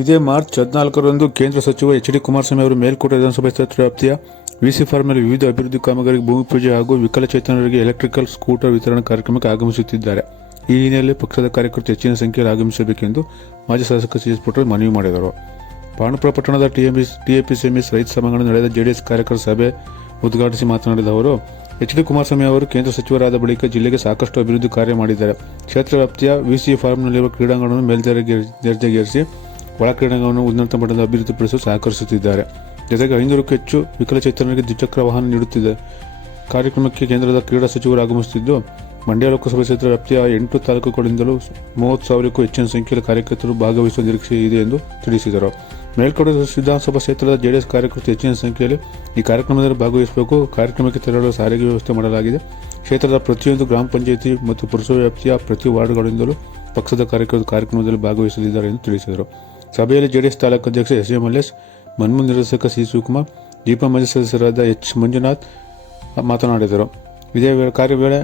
ಇದೇ ಮಾರ್ಚ್ 14ರಂದು ಕೇಂದ್ರ ಸಚಿವ ಎಚ್.ಡಿ. ಕುಮಾರಸ್ವಾಮಿ ಅವರು ಮೇಲ್ಕೋಟೆ ವಿಧಾನಸಭಾ ಕ್ಷೇತ್ರ ವ್ಯಾಪ್ತಿಯ ವಿಸಿ ಫಾರ್ಮ್ನಲ್ಲಿ ವಿವಿಧ ಅಭಿವೃದ್ಧಿ ಕಾಮಗಾರಿಗೆ ಭೂಮಿ ಪೂಜೆ ಹಾಗೂ ವಿಕಲಚೇತನರಿಗೆ ಎಲೆಕ್ಟ್ರಿಕಲ್ ಸ್ಕೂಟರ್ ವಿತರಣಾ ಕಾರ್ಯಕ್ರಮಕ್ಕೆ ಆಗಮಿಸುತ್ತಿದ್ದಾರೆ. ಈ ಹಿನ್ನೆಲೆಯಲ್ಲಿ ಪಕ್ಷದ ಕಾರ್ಯಕರ್ತರು ಹೆಚ್ಚಿನ ಸಂಖ್ಯೆಯಲ್ಲಿ ಆಗಮಿಸಬೇಕೆಂದು ಮಾಜಿ ಶಾಸಕ ಸಿ.ಎಸ್. ಪುಟ್ಟರಾಜು ಮನವಿ ಮಾಡಿದರು. ಪಾಂಡುಪುರ ಪಟ್ಟಣದ ಟಿಎಪಿಸಿಎಂಎಸ್ ರೈತ ಸಭಾಂಗಣದಲ್ಲಿ ನಡೆದ ಜೆಡಿಎಸ್ ಕಾರ್ಯಕರ್ತರ ಸಭೆ ಉದ್ಘಾಟಿಸಿ ಮಾತನಾಡಿದ ಅವರು, ಎಚ್.ಡಿ. ಕುಮಾರಸ್ವಾಮಿ ಅವರು ಕೇಂದ್ರ ಸಚಿವರಾದ ಬಳಿಕ ಜಿಲ್ಲೆಗೆ ಸಾಕಷ್ಟು ಅಭಿವೃದ್ಧಿ ಕಾರ್ಯ ಮಾಡಿದ್ದಾರೆ. ಕ್ಷೇತ್ರ ವ್ಯಾಪ್ತಿಯ ವಿಸಿ ಫಾರ್ಮ್ನಲ್ಲಿರುವ ಕ್ರೀಡಾಂಗಣವನ್ನು ಮೇಲ್ದರ್ಜೆಗೇರಿಸಿ ಒಳ ಕ್ರೀಡಾಂಗಣವನ್ನು ಉನ್ನತ ಮಟ್ಟದ ಅಭಿವೃದ್ಧಿಪಡಿಸಲು ಸಹಕರಿಸುತ್ತಿದ್ದಾರೆ. ಜೊತೆಗೆ 500ಕ್ಕೂ ಹೆಚ್ಚು ವಿಕಲಚೇತನರಿಗೆ ದ್ವಿಚಕ್ರ ವಾಹನ ನೀಡುತ್ತಿದೆ. ಕಾರ್ಯಕ್ರಮಕ್ಕೆ ಕೇಂದ್ರದ ಕ್ರೀಡಾ ಸಚಿವರು ಆಗಮಿಸುತ್ತಿದ್ದು, ಮಂಡ್ಯ ಲೋಕಸಭಾ ಕ್ಷೇತ್ರ ವ್ಯಾಪ್ತಿಯ 8 ತಾಲೂಕುಗಳಿಂದಲೂ 30,000ಕ್ಕೂ ಹೆಚ್ಚಿನ ಸಂಖ್ಯೆಯಲ್ಲಿ ಕಾರ್ಯಕರ್ತರು ಭಾಗವಹಿಸುವ ನಿರೀಕ್ಷೆ ಇದೆ ಎಂದು ತಿಳಿಸಿದರು. ಮೇಲ್ಕೋಟೆ ವಿಧಾನಸಭಾ ಕ್ಷೇತ್ರದ ಜೆಡಿಎಸ್ ಕಾರ್ಯಕರ್ತರು ಹೆಚ್ಚಿನ ಸಂಖ್ಯೆಯಲ್ಲಿ ಈ ಕಾರ್ಯಕ್ರಮದಲ್ಲಿ ಭಾಗವಹಿಸಬೇಕು. ಕಾರ್ಯಕ್ರಮಕ್ಕೆ ತೆರಳಲು ಸಾರಿಗೆ ವ್ಯವಸ್ಥೆ ಮಾಡಲಾಗಿದೆ. ಕ್ಷೇತ್ರದ ಪ್ರತಿಯೊಂದು ಗ್ರಾಮ ಪಂಚಾಯಿತಿ ಮತ್ತು ಪುರಸಭೆ ವ್ಯಾಪ್ತಿಯ ಪ್ರತಿ ವಾರ್ಡ್ಗಳಿಂದಲೂ ಪಕ್ಷದ ಕಾರ್ಯಕರ್ತರು ಕಾರ್ಯಕ್ರಮದಲ್ಲಿ ಭಾಗವಹಿಸಲಿದ್ದಾರೆ ಎಂದು ತಿಳಿಸಿದರು. ಸಭೆಯಲ್ಲಿ ಜೆಡಿಎಸ್ ತಾಲೂಕು ಅಧ್ಯಕ್ಷ ಎಸ್.ಎ. ಮಲ್ಲೇಶ್, ಮನ್ಮೂಲ್ ನಿರ್ದೇಶಕ ಸಿ. ಶಿವಕುಮಾರ್, ಜಿಪಂ ಮಾಜಿ ಸದಸ್ಯರಾದ ಎಚ್. ಮಂಜುನಾಥ್ ಮಾತನಾಡಿದರು. ಇದೇ ವೇಳೆ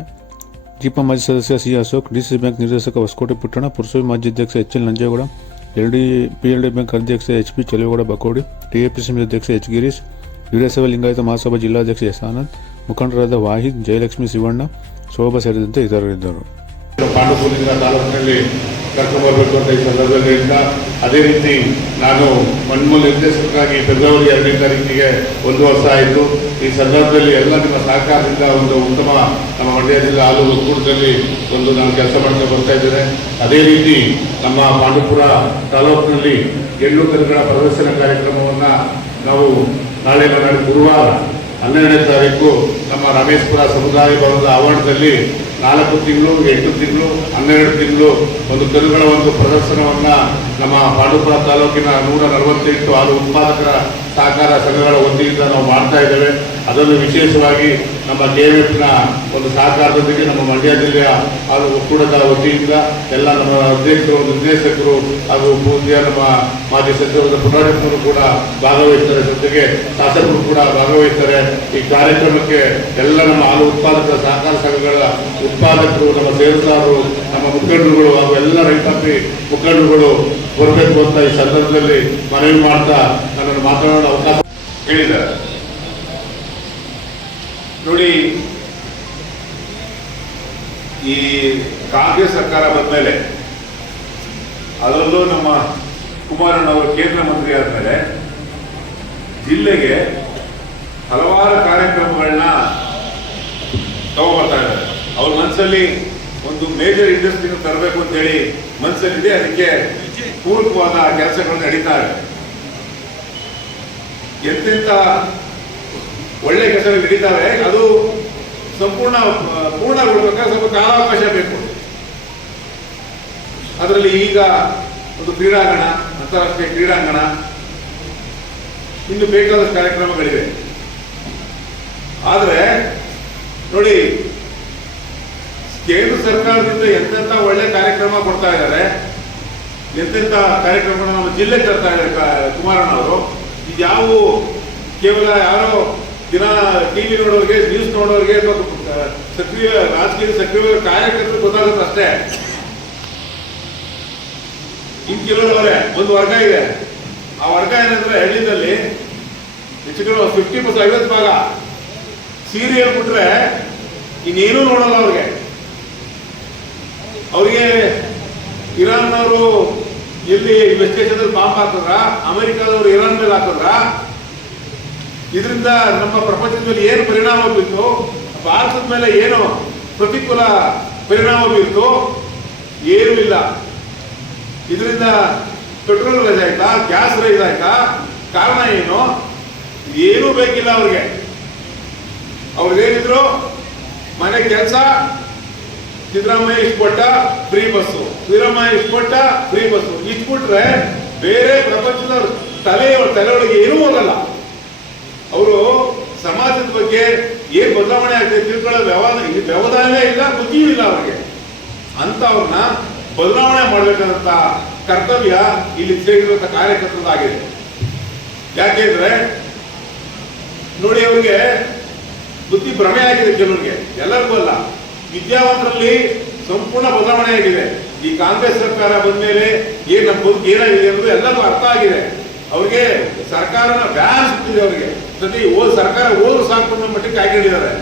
ಜಿಪಂ ಮಾಜಿ ಸದಸ್ಯ ಸಿ. ಅಶೋಕ್, ಡಿಸಿಸಿ ಬ್ಯಾಂಕ್ ನಿರ್ದೇಶಕ ಹೊಸಕೋಟೆ ಪುಟ್ಟಣ, ಪುರಸಭೆ ಮಾಜಿ ಅಧ್ಯಕ್ಷ H. L. Nanjegowda, PLD bank ಅಧ್ಯಕ್ಷ ಎಚ್. ಪಿ. ಚಲುವೇಗೌಡ ಬಕೋಡಿ, ಟಿಎಪಿಸಿಎಂಎಸ್ ಅಧ್ಯಕ್ಷ ಎಚ್. ಗಿರೀಶ್, ವೀರಶೈವ ಲಿಂಗಾಯತ ಮಹಾಸಭಾ ಜಿಲ್ಲಾಧ್ಯಕ್ಷ ಎಸ್. ಆನಂದ್, ಮುಖಂಡರಾದ ವಾಹಿದ್, ಜಯಲಕ್ಷ್ಮಿ, ಶಿವಣ್ಣ, ಶೋಭಾ ಸೇರಿದಂತೆ ಇತರರಿದ್ದರು. ಪಾಂಡುಪುರ ತಾಲೂಕಿನಲ್ಲಿ ಕರ್ಕೊಂಡ್ಬರಬೇಕು ಅಂತ ಈ ಸಂದರ್ಭದಲ್ಲಿ ಅದೇ ರೀತಿ ನಾನು ಮನ್ಮೂಲ್ ನಿರ್ದೇಶಕರಾಗಿ ಫೆಬ್ರವರಿ 2ನೇ ತಾರೀಕಿಗೆ 1 ವರ್ಷ ಆಯಿತು. ಈ ಸಂದರ್ಭದಲ್ಲಿ ಎಲ್ಲ ನಿಮ್ಮ ಸಹಕಾರದಿಂದ ಒಂದು ಉತ್ತಮ ನಮ್ಮ ಮಂಡ್ಯ ಜಿಲ್ಲೆ ಹಾಲು ಒಕ್ಕೂಟದಲ್ಲಿ ನಾನು ಕೆಲಸ ಮಾಡ್ಕೊಂಡು ಬರ್ತಾ ಇದ್ದೇನೆ. ಅದೇ ರೀತಿ ನಮ್ಮ ಪಾಂಡುಪುರ ತಾಲೂಕಿನಲ್ಲಿ ಹೆಣ್ಣು ಕರುಗಳ ಪ್ರದರ್ಶನ ಕಾರ್ಯಕ್ರಮವನ್ನು ನಾವು ನಾಳೆ ಗುರುವಾರ 12ನೇ ತಾರೀಕು ನಮ್ಮ ರಮೇಶ್ಪುರ ಸಮುದಾಯ ಭವನದ ಆವರಣದಲ್ಲಿ 4 ತಿಂಗಳು, 8 ತಿಂಗಳು, 12 ತಿಂಗಳು ಒಂದು ಕರುಗಳ ಒಂದು ಪ್ರದರ್ಶನವನ್ನು ನಮ್ಮ ಪಾಂಡುಪುರ ತಾಲೂಕಿನ 148 ಹಾಲು ಉತ್ಪಾದಕರ ಸಹಕಾರ ಸಂಘಗಳ ವತಿಯಿಂದ ನಾವು ಮಾಡ್ತಾ ಇದ್ದೇವೆ. ಅದನ್ನು ವಿಶೇಷವಾಗಿ ನಮ್ಮ ಕೆಎಂಎಫ್ನ ಒಂದು ಸಹಕಾರದೊಂದಿಗೆ ನಮ್ಮ ಮಂಡ್ಯ ಜಿಲ್ಲೆಯ ಹಾಲು ಒಕ್ಕೂಟದ ವತಿಯಿಂದ ಎಲ್ಲ ನಮ್ಮ ಅಧ್ಯಕ್ಷರು, ನಿರ್ದೇಶಕರು ಹಾಗೂ ಪೂಜ್ಯ ನಮ್ಮ ಮಾಜಿ ಸಚಿವರಾದ ಪುಟ್ಟರಾಜಪ್ಪನವರು ಕೂಡ ಭಾಗವಹಿಸ್ತಾರೆ. ಜೊತೆಗೆ ಶಾಸಕರು ಕೂಡ ಭಾಗವಹಿಸ್ತಾರೆ. ಈ ಕಾರ್ಯಕ್ರಮಕ್ಕೆ ಎಲ್ಲ ನಮ್ಮ ಹಾಲು ಉತ್ಪಾದಕರ ಸಹಕಾರ ಸಂಘಗಳ ಉತ್ಪಾದಕರು, ನಮ್ಮ ಸೇರುದಾರರು, ನಮ್ಮ ಮುಖಂಡರುಗಳು ಹಾಗೂ ಎಲ್ಲ ರೈತಾಪಿ ಮುಖಂಡರುಗಳು ಬರಬೇಕು ಅಂತ ಈ ಸಂದರ್ಭದಲ್ಲಿ ಮನವಿ ಮಾಡ್ತಾ ನನ್ನನ್ನು ಮಾತನಾಡೋ ಅವಕಾಶ ಹೇಳಿದ್ದಾರೆ. ನೋಡಿ, ಈ ಕಾಂಗ್ರೆಸ್ ಸರ್ಕಾರ ಬಂದಮೇಲೆ, ಅದರಲ್ಲೂ ನಮ್ಮ ಕುಮಾರಣ್ಣವರು ಕೇಂದ್ರ ಮಂತ್ರಿ ಆದಮೇಲೆ ಜಿಲ್ಲೆಗೆ ಹಲವಾರು ಕಾರ್ಯಕ್ರಮಗಳನ್ನ ತಗೊಂಡ್ಬರ್ತಾ ಇದ್ದಾರೆ. ಅವ್ರ ಮನಸ್ಸಲ್ಲಿ ಒಂದು ಮೇಜರ್ ಇಂಡಸ್ಟ್ರಿನ ತರಬೇಕು ಅಂತೇಳಿ ಮನಸ್ಸಲ್ಲಿದೆ. ಅದಕ್ಕೆ ಪೂರಕವಾದ ಕೆಲಸಗಳು ನಡೀತಾ ಇದೆ. ಎಂತೆಂಥ ಒಳ್ಳೆ ಕೆಲಸಗಳು ನಡೀತಾವೆ. ಅದು ಪೂರ್ಣಗೊಳ್ಬೇಕಾದ್ರೆ ಸ್ವಲ್ಪ ಕಾಲಾವಕಾಶ ಬೇಕು. ಅದರಲ್ಲಿ ಈಗ ಒಂದು ಕ್ರೀಡಾಂಗಣ, ಅಂತಾರಾಷ್ಟ್ರೀಯ ಕ್ರೀಡಾಂಗಣ, ಇನ್ನು ಬೇಕಾದಷ್ಟು ಕಾರ್ಯಕ್ರಮಗಳಿವೆ. ಆದರೆ ನೋಡಿ, ಕೇಂದ್ರ ಸರ್ಕಾರದಿಂದ ಎಂತೆಂಥ ಒಳ್ಳೆ ಕಾರ್ಯಕ್ರಮ ಕೊಡ್ತಾ ಇದ್ದಾರೆ, ಎಂತೆಂಥ ಕಾರ್ಯಕ್ರಮಗಳನ್ನ ನಮ್ಮ ಜಿಲ್ಲೆಗೆ ತರ್ತಾ ಇದ್ದಾರೆ ಕುಮಾರಣ್ಣವರು. ಇದ್ಯಾವು ಕೇವಲ ಯಾರೋ ದಿನ ಟಿವಿ ನೋಡೋರಿಗೆ, ನ್ಯೂಸ್ ನೋಡೋರಿಗೆ, ಸಕ್ರಿಯ ರಾಜಕೀಯ ಸಕ್ರಿಯ ಕಾರ್ಯಕರ್ತರು ಗೊತ್ತಾಗುತ್ತೆ ಅಷ್ಟೇ. ಇನ್ನು ಕೆಲವರವರೇ ಒಂದು ವರ್ಗ ಇದೆ. ಆ ವರ್ಗ ಏನಂದ್ರೆ ಹಳ್ಳಿನಲ್ಲಿ ಹೆಚ್ಚು ಕಡೆ 50% 50 ಭಾಗ ಸೀರಿಯಲ್ ಬಿಟ್ರೆ ಇನ್ನೇನೂ ನೋಡಲ್ಲ. ಅವ್ರಿಗೆ ಇರಾನ್ನವರು ಎಲ್ಲಿ ವೆಸ್ಟ್ ಏಷ್ಯಾದಲ್ಲಿ ಬಾಂಬ್ ಹಾಕಿದ್ರ, ಅಮೆರಿಕಾದವರು ಇರಾನ್ ಮೇಲೆ ಹಾಕಿದ್ರ, ಇದರಿಂದ ನಮ್ಮ ಪ್ರಪಂಚದ ಮೇಲೆ ಏನು ಪರಿಣಾಮ ಬೀರ್ತು, ಭಾರತದ ಮೇಲೆ ಏನು ಪ್ರತಿಕೂಲ ಪರಿಣಾಮ ಬೀರ್ತು, ಏನೂ ಇಲ್ಲ. ಇದರಿಂದ ಪೆಟ್ರೋಲ್ ರೈಸ್ ಆಯ್ತಾ, ಗ್ಯಾಸ್ ರೈಸ್ ಆಯ್ತಾ, ಕಾರಣ ಏನು? ಏನೂ ಬೇಕಿಲ್ಲ ಅವ್ರಿಗೆ. ಅವ್ರಿಗೇನಿದ್ರು ಮನೆ ಕೆಲಸ, ಸಿದ್ದರಾಮಯ್ಯ ಇಷ್ಟಪಟ್ಟ ಫ್ರೀ ಬಸ್ಸು, ಸಿದ್ದರಾಮಯ್ಯ ಇಷ್ಟಪಟ್ಟ ಫ್ರೀ ಬಸ್ಸು, ಇಟ್ಬಿಟ್ರೆ ಬೇರೆ ಪ್ರಪಂಚದ ತಲೆಯೊಳಗೆ ಏನೂ ಹೋಗಲ್ಲ. ಅವರು ಸಮಾಜದ ಬಗ್ಗೆ ಏನ್ ಬದಲಾವಣೆ ಆಗ್ತದೆ ತಿಳ್ಕೊಳ್ಳೋ ವ್ಯವಧಾನವೇ ಇಲ್ಲ, ಬುದ್ಧಿಯೂ ಇಲ್ಲ ಅವ್ರಿಗೆ. ಅಂತ ಅವ್ರನ್ನ ಬದಲಾವಣೆ ಮಾಡಬೇಕಾದಂತ ಕರ್ತವ್ಯ ಇಲ್ಲಿ ಸೇರಿರುವಂತ ಕಾರ್ಯಕರ್ತರಾಗಿದೆ. ಯಾಕೆಂದ್ರೆ ನೋಡಿ, ಅವ್ರಿಗೆ ಬುದ್ಧಿ ಭ್ರಮೆ ಆಗಿದೆ. ಕೆಲವರಿಗೆ, ಎಲ್ಲರಿಗೂ ಅಲ್ಲ. ವಿದ್ಯಾವಂತರಲ್ಲಿ ಸಂಪೂರ್ಣ ಬದಲಾವಣೆ ಆಗಿದೆ. ಈ ಕಾಂಗ್ರೆಸ್ ಸರ್ಕಾರ ಬಂದ್ಮೇಲೆ ಏನ್ ನಮ್ಮ ಬದುಕು ಏನಾಗಿದೆ ಅನ್ನೋದು ಎಲ್ಲರಿಗೂ ಅರ್ಥ ಆಗಿದೆ. ಅವ್ರಿಗೆ ಸರ್ಕಾರನ ಬ್ಯಾಲೆನ್ಸ್ ಬಿಟ್ಟಿದೆ. ಅವ್ರಿಗೆ ಸತಿ ಸರ್ಕಾರ ಹೋದ್ರು ಸಾಕು ಅನ್ನೋ ಮಟ್ಟಕ್ಕೆ ಕಾಯ್ಕೊಂಡಿದ್ದಾರೆ.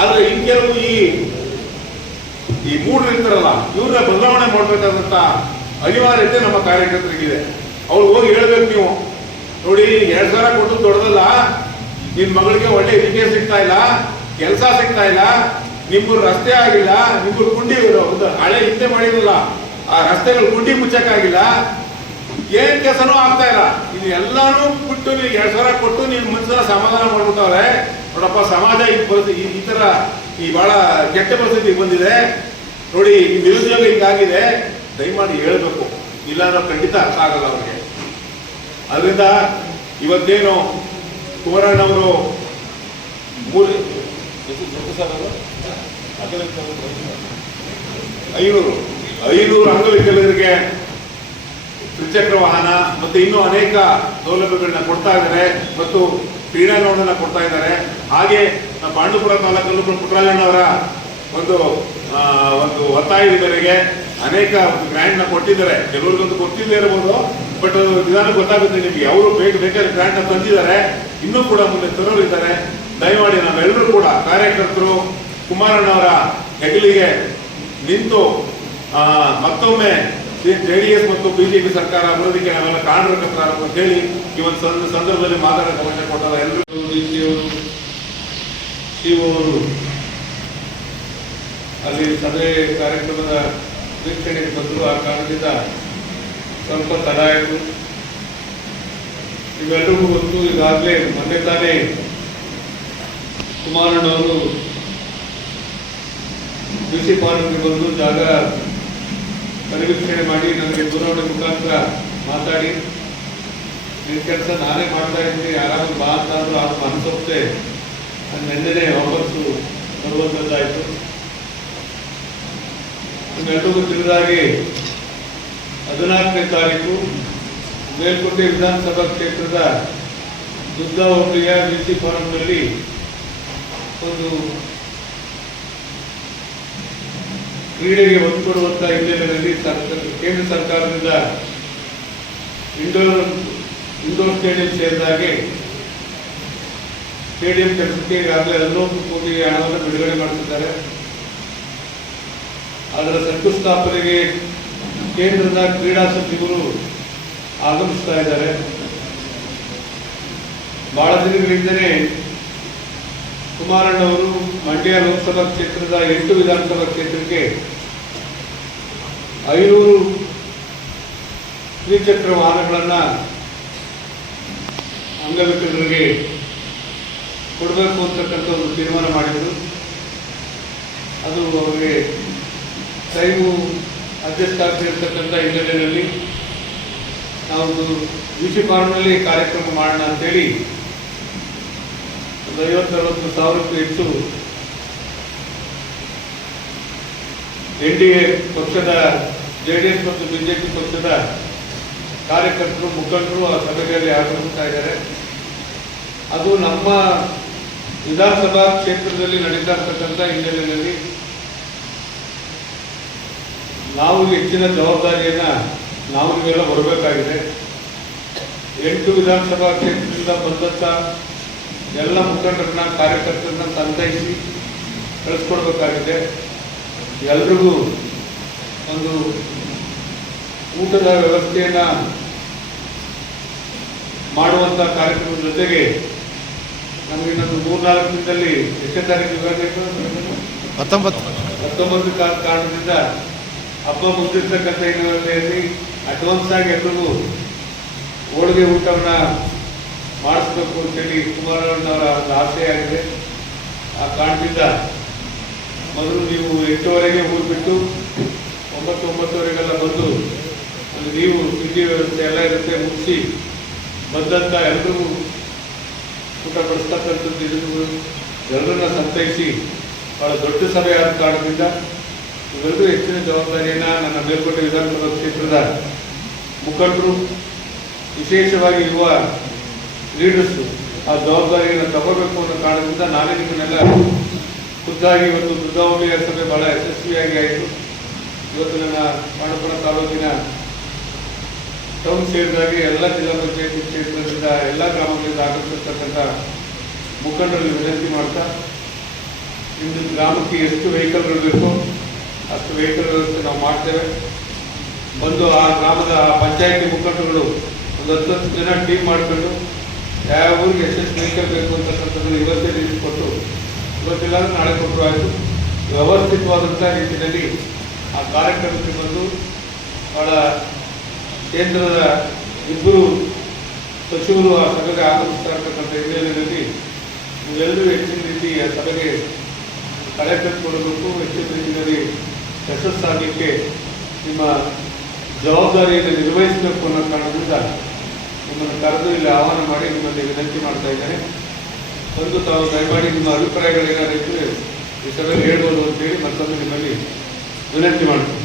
ಆದ್ರೆ ಇನ್ ಕೆಲವು ಈ ಮೂಢರು ಇರ್ತಾರಲ್ಲ, ಇವ್ರನ್ನ ಬದಲಾವಣೆ ಮಾಡ್ಬೇಕಾದಂತ ಅನಿವಾರ್ಯತೆ ನಮ್ಮ ಕಾರ್ಯಕರ್ತರಿಗಿದೆ. ಅವ್ರು ಹೋಗಿ ಹೇಳ್ಬೇಕು, ನೀವು ನೋಡಿ 2,000 ಕೊಟ್ಟು ದೊಡ್ಡದಲ್ಲ, ನಿನ್ ಮಗಳಿಗೆ ಒಳ್ಳೆ ಎಜುಕೇಶನ್ ಸಿಗ್ತಾ ಇಲ್ಲ, ಕೆಲಸ ಸಿಗ್ತಾ ಇಲ್ಲ, ನಿಮ್ಮೂರು ರಸ್ತೆ ಆಗಿಲ್ಲ, ನಿಮ್ಮೂರು ಗುಂಡಿ ಹಳೆ ಹಿಂದೆ ಮಾಡಿರಲ್ಲ ಆ ರಸ್ತೆಗಳು ಗುಂಡಿ ಮುಚ್ಚಕ್ಕಾಗಿಲ್ಲ, ಏನ್ ಕೆಲಸನೂ ಆಗ್ತಾ ಇಲ್ಲ. ಇದು ಎಲ್ಲಾನು ಬಿಟ್ಟು ನೀವು 2,000 ಕೊಟ್ಟು ನಿಮ್ ಮನಸ್ಸನ್ನ ಸಮಾಧಾನ ಮಾಡ್ಬಿಟ್ಟವ್ರೆ. ನೋಡಪ್ಪ, ಸಮಾಜ ಈ ತರ ಬಹಳ ಕೆಟ್ಟ ಪರಿಸ್ಥಿತಿ ಬಂದಿದೆ ನೋಡಿ, ಈ ನಿರುದ್ಯೋಗ ಹಿಂಗಾಗಿದೆ, ದಯಮಾಡಿ ಹೇಳ್ಬೇಕು, ಇಲ್ಲಾಂದ್ರೆ ಖಂಡಿತ ಅರ್ಥ ಆಗಲ್ಲ ಅವ್ರಿಗೆ. ಅದರಿಂದ ಇವತ್ತೇನು ಕುಮಾರಣ್ಣವರು 500 ಅಂಗವಿಕಲರಿಗೆ ತ್ರಿಚಕ್ರ ವಾಹನ ಮತ್ತು ಇನ್ನೂ ಅನೇಕ ಸೌಲಭ್ಯಗಳನ್ನ ಕೊಡ್ತಾ ಇದ್ದಾರೆ ಮತ್ತು ಕ್ರೀಡಾ ನೋಡನ್ನ ಕೊಡ್ತಾ ಇದ್ದಾರೆ. ಹಾಗೆ ಪಾಂಡುಪುರ ತಾಲೂಕಲ್ಲೂ ಪುಟ್ಟರಾಜಣ್ಣವರ ಒಂದು ಒತ್ತಾಯದ ಮೇರೆಗೆ ಅನೇಕ ಗ್ರ್ಯಾಂಟ್ ನ ಕೊಟ್ಟಿದ್ದಾರೆ. ಕೆಲವರಿಗಂತೂ ಗೊತ್ತಿಲ್ಲದೆ ಇರಬಹುದು, ಬಟ್ ನಿಧಾನ ಗೊತ್ತಾಗುತ್ತೆ ನಿಮಗೆ. ಅವರು ಬೇಕಾದ ಗ್ರ್ಯಾಂಟ್ ನ ತಂದಿದ್ದಾರೆ, ಇನ್ನೂ ಕೂಡ ಮುಂದೆ ತರೋರಿದ್ದಾರೆ. ದಯಮಾಡಿ ನಾವೆಲ್ಲರೂ ಕೂಡ ಕಾರ್ಯಕರ್ತರು ಕುಮಾರಣ್ಣವರ ಹೆಗಲಿಗೆ ನಿಂತು ಮತ್ತೊಮ್ಮೆ JDS ಮತ್ತು ಬಿಜೆಪಿ ಸರ್ಕಾರ ಅಭಿವೃದ್ಧಿಗೆ ನಾವೆಲ್ಲ ಕಾರಣಕರ್ತರಾಗ ಅಂತ ಹೇಳಿ ಈ ಒಂದು ಸಂದರ್ಭದಲ್ಲಿ ಮಾತಾಡೋಕೆ ಅವಕಾಶ ಕೊಟ್ಟಾರ. ಎಲ್ಲರೂ ಅವರು ಅಲ್ಲಿ ಸಭೆ ಕಾರ್ಯಕ್ರಮದ ವೀಕ್ಷಣೆಗೆ ಬಂದರು. ಆ ಕಾರಣದಿಂದ ಸ್ವಲ್ಪ ತಡ ಆಯಿತು. ಇವೆಲ್ಲರಿಗೂ ಗೊತ್ತು, ಈಗಾಗಲೇ ಮೊನ್ನೆ ತಾನೇ ಕುಮಾರಣ್ಣವರು BC ಫಾರಂಗೆ ಬಂದು ಜಾಗ ಪರಿವೀಕ್ಷಣೆ ಮಾಡಿ ನನಗೆ ದೂರವಾಣಿ ಮುಖಾಂತರ ಮಾತಾಡಿ, ನಿನ್ನ ಕೆಲಸ ನಾನೇ ಮಾಡ್ತಾ ಇದ್ದೀನಿ, ಯಾರಾದ್ರೂ ಬಾ ಅಂತಂದ್ರು ಅದು ಅನ್ಸೋತ್ತೆ ನೆನ್ನೆನೆ ವಾಪಸ್ಸು ಬರುವಂಥದ್ದಾಯಿತು. ನಿಮ್ಮೆಲ್ಲರಿಗೂ ತಿಳಿದಾಗಿ 14ನೇ ತಾರೀಕು ಮೇಲ್ಕೋಟೆ ವಿಧಾನಸಭಾ ಕ್ಷೇತ್ರದ ದುದ್ದ ಹೋಬಳಿಯ BC ಫಾರಂನಲ್ಲಿ ಒಂದು ಕ್ರೀಡೆಗೆ ಒತ್ತು ಕೊಡುವಂತಹ ಹಿನ್ನೆಲೆಯಲ್ಲಿ ಕೇಂದ್ರ ಸರ್ಕಾರದಿಂದ ಇಂಡೋರ್ ಸ್ಟೇಡಿಯಂ ಸೇರಿದಾಗೆ ಸ್ಟೇಡಿಯಂ ಕೆಲಸಕ್ಕೆ ಈಗಾಗಲೇ 11 ಕೋಟಿ ಹಣವನ್ನು ಬಿಡುಗಡೆ ಮಾಡುತ್ತಿದ್ದಾರೆ. ಅದರ ಶಂಕುಸ್ಥಾಪನೆಗೆ ಕೇಂದ್ರದ ಕ್ರೀಡಾ ಸಚಿವರು ಆಗಮಿಸ್ತಾ ಇದ್ದಾರೆ. ಬಹಳ ದಿನಗಳಿಂದಲೇ ಕುಮಾರಣ್ಣವರು ಮಂಡ್ಯ ಲೋಕಸಭಾ ಕ್ಷೇತ್ರದ 8 ವಿಧಾನಸಭಾ ಕ್ಷೇತ್ರಕ್ಕೆ 500 ದ್ವಿಚಕ್ರ ವಾಹನಗಳನ್ನು ಅಂಗವಿಕಲರಿಗೆ ಕೊಡಬೇಕು ಅಂತಕ್ಕಂಥ ಒಂದು ತೀರ್ಮಾನ ಮಾಡಿದರು. ಅದು ಅವರಿಗೆ ಟೈಮು ಅಡ್ಜಸ್ಟ್ ಆಗ್ತಿರ್ತಕ್ಕಂಥ ಹಿನ್ನೆಲೆಯಲ್ಲಿ ನಾವು BC ಫಾರಂನಲ್ಲಿ ಕಾರ್ಯಕ್ರಮ ಮಾಡೋಣ ಅಂತೇಳಿ 50-60 ಸಾವಿರಕ್ಕೂ ಹೆಚ್ಚು NDA ಪಕ್ಷದ JDS ಮತ್ತು ಬಿಜೆಪಿ ಪಕ್ಷದ ಕಾರ್ಯಕರ್ತರು ಮುಖಂಡರು ಆ ಸಭೆಯಲ್ಲಿ ಆಗಮಿಸ್ತಾ ಇದ್ದಾರೆ. ಅದು ನಮ್ಮ ವಿಧಾನಸಭಾ ಕ್ಷೇತ್ರದಲ್ಲಿ ನಡೀತಾ ಇರ್ತಕ್ಕಂಥ ಹಿನ್ನೆಲೆಯಲ್ಲಿ ನಾವು ಹೆಚ್ಚಿನ ಜವಾಬ್ದಾರಿಯನ್ನ ನಾವು ನೀವೆಲ್ಲ ಹೊರಬೇಕಾಗಿದೆ. 8 ವಿಧಾನಸಭಾ ಕ್ಷೇತ್ರದಿಂದ ಬಂದಂಥ ಎಲ್ಲ ಮುಖಂಡರನ್ನ ಕಾರ್ಯಕರ್ತರನ್ನ ಸಂತೈಸಿ ಕಳಿಸ್ಕೊಡ್ಬೇಕಾಗಿದೆ. ಎಲ್ರಿಗೂ ಒಂದು ಊಟದ ವ್ಯವಸ್ಥೆಯನ್ನ ಮಾಡುವಂತ ಕಾರ್ಯಕ್ರಮದ ಜೊತೆಗೆ ನಮಗೆ ಇನ್ನೊಂದು 3-4 ದಿನದಲ್ಲಿ ಎಷ್ಟೇ ತಾರೀಕು 19 ಕಾರಣದಿಂದ ಹಬ್ಬ ಮುಗಿದಿರ್ತಕ್ಕಂಥ ಹಿನ್ನೆಲೆಯಲ್ಲಿ ಅಡ್ವಾನ್ಸ್ ಆಗಿ ಎಲ್ರಿಗೂ ಹೋಳಿಗೆ ಊಟವನ್ನ ಮಾಡಿಸ್ಬೇಕು ಅಂತೇಳಿ ಕುಮಾರಣ್ಣವರ ಒಂದು ಆಸೆಯಾಗಿದೆ. ಆ ಕಾರಣದಿಂದ ಮೊದಲು ನೀವು 8:00ವರೆಗೆ ಊರು ಬಿಟ್ಟು 9-9:30 ಬಂದು ಅಲ್ಲಿ ನೀವು ತಿಂಡಿ ವ್ಯವಸ್ಥೆ ಎಲ್ಲ ಇರುತ್ತೆ ಮುಗಿಸಿ ಬಂದಂಥ ಎಲ್ರಿಗೂ ಊಟ ಬಡಿಸ್ತಕ್ಕಂಥದ್ದು ಇದನ್ನು ಎಲ್ಲರನ್ನ ಸಂತೈಸಿ ಬಹಳ ದೊಡ್ಡ ಸಭೆ ಆದ ಕಾರಣದಿಂದ ಇವೆಲ್ಲರೂ ಹೆಚ್ಚಿನ ಜವಾಬ್ದಾರಿಯನ್ನು ನನ್ನ ಮೇಲ್ಕೋಟೆ ವಿಧಾನಸಭಾ ಕ್ಷೇತ್ರದ ಮುಖಂಡರು ವಿಶೇಷವಾಗಿ ಯುವ ಲೀಡರ್ಸು ಆ ಜವಾಬ್ದಾರಿಯನ್ನು ತಗೋಬೇಕು ಅನ್ನೋ ಕಾರಣದಿಂದ ನಾನೇ ನಿಮ್ಮನ್ನೆಲ್ಲ ಖುದ್ದಾಗಿ ಇವತ್ತು ದುರ್ಗಾವಳಿಯ ಸಭೆ ಬಹಳ ಯಶಸ್ವಿಯಾಗಿ ಆಯಿತು. ಇವತ್ತು ನನ್ನ ಪಾಂಡವಪುರ ತಾಲೂಕಿನ ಟೌನ್ ಸೇರಿದಾಗೆ ಎಲ್ಲ ಜಿಲ್ಲಾ ಪಂಚಾಯತಿ ಕ್ಷೇತ್ರದಿಂದ ಎಲ್ಲ ಗ್ರಾಮಗಳಿಂದ ಆಗಮಿಸಿರ್ತಕ್ಕಂಥ ಮುಖಂಡರಲ್ಲಿ ವಿನಂತಿ ಮಾಡ್ತಾ ಇಂದು ಗ್ರಾಮಕ್ಕೆ ಎಷ್ಟು ವೆಹಿಕಲ್ಗಳು ಬೇಕೋ ಅಷ್ಟು ವೆಹಿಕಲ್ ವ್ಯವಸ್ಥೆ ನಾವು ಮಾಡ್ತೇವೆ. ಬಂದು ಆ ಗ್ರಾಮದ ಪಂಚಾಯತಿ ಮುಖಂಡರುಗಳು ಒಂದು 10 ಜನ ಟೀಮ್ ಮಾಡಿಕೊಂಡು ಯಾವ ಊರಿಗೆ ಎಷ್ಟೆಷ್ಟು ವೆಹಿಕಲ್ ಬೇಕು ಅಂತಕ್ಕಂಥದ್ದನ್ನು ಇವತ್ತೇ ಕೊಟ್ಟು ಇವತ್ತಿಲ್ಲ ನಾಳೆ ಕೊಟ್ಟರು ಆಯಿತು. ವ್ಯವಸ್ಥಿತವಾದಂಥ ರೀತಿಯಲ್ಲಿ ಆ ಕಾರ್ಯಕ್ರಮಕ್ಕೆ ಬಂದು ಭಾಳ ಕೇಂದ್ರದ ಇಬ್ಬರು ಸಚಿವರು ಆ ಸಭೆಗೆ ಆಗಮಿಸ್ತಾ ಇರ್ತಕ್ಕಂಥ ಹಿನ್ನೆಲೆಯಲ್ಲಿ ನೀವೆಲ್ಲರೂ ಹೆಚ್ಚಿನ ರೀತಿ ಆ ಸಭೆಗೆ ಕಳೆ ಕಟ್ಟಿಕೊಡಬೇಕು. ಹೆಚ್ಚಿನ ರೀತಿಯಲ್ಲಿ ಯಶಸ್ಸಾಗಲಿಕ್ಕೆ ನಿಮ್ಮ ಜವಾಬ್ದಾರಿಯನ್ನು ನಿರ್ವಹಿಸಬೇಕು ಅನ್ನೋ ಕಾರಣದಿಂದ ನಿಮ್ಮನ್ನು ಕರೆದು ಇಲ್ಲಿ ಆಹ್ವಾನ ಮಾಡಿ ನಿಮ್ಮಲ್ಲಿ ವಿನಂತಿ ಮಾಡ್ತಾ ಇದ್ದೇನೆ. ಒಂದು ತಾವು ದಯಮಾಡಿ ನಿಮ್ಮ ಅಭಿಪ್ರಾಯಗಳೇನಾದರೂ ಈ ಸಭೆಯಲ್ಲಿ ಹೇಳ್ಬೋದು ಅಂತೇಳಿ ಮತ್ತೊಂದು ನಿಮ್ಮಲ್ಲಿ ವಿನಂತಿ ಮಾಡ್ತೀನಿ.